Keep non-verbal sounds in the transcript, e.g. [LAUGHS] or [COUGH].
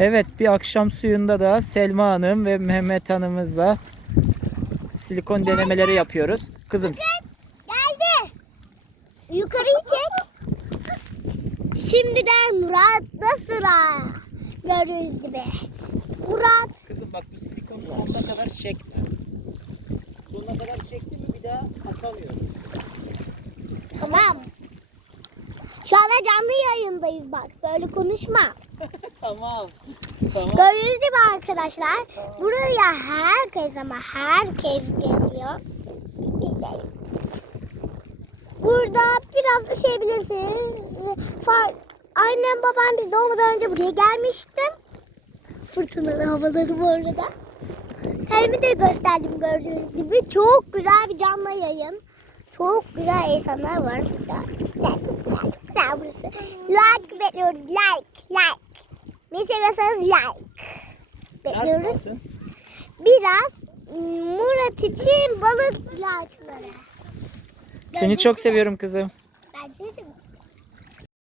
Evet bir akşam suyunda da Selma Hanım ve Mehmet Hanım'ızla silikon denemeleri yapıyoruz. Kızım Geldi. Yukarıyı çek. Şimdiden Murat'ta sıra. Gördüğünüz gibi. Murat. Kızım bak bu silikonu sonuna kadar çekme. Sonuna kadar çekti mi bir daha atamıyorum. Tamam. Şu anda canlı yayındayız bak. Böyle konuşma. [LAUGHS] tamam. Tamam. Gördüğünüz gibi arkadaşlar. Buraya herkes ama herkes geliyor. Gidelim. Burada biraz üşüyebilirsiniz. Annem babam biz doğmadan önce buraya gelmiştim. Fırtınalı havaları bu arada. Helmi de gösterdim gördüğünüz gibi. Çok güzel bir canlı yayın. Çok güzel insanlar var burada. Güzel, bekliyoruz. Like, like. Ne seviyorsanız like. Bekliyoruz. Biraz Murat için balık like'ları. Seni çok seviyorum kızım.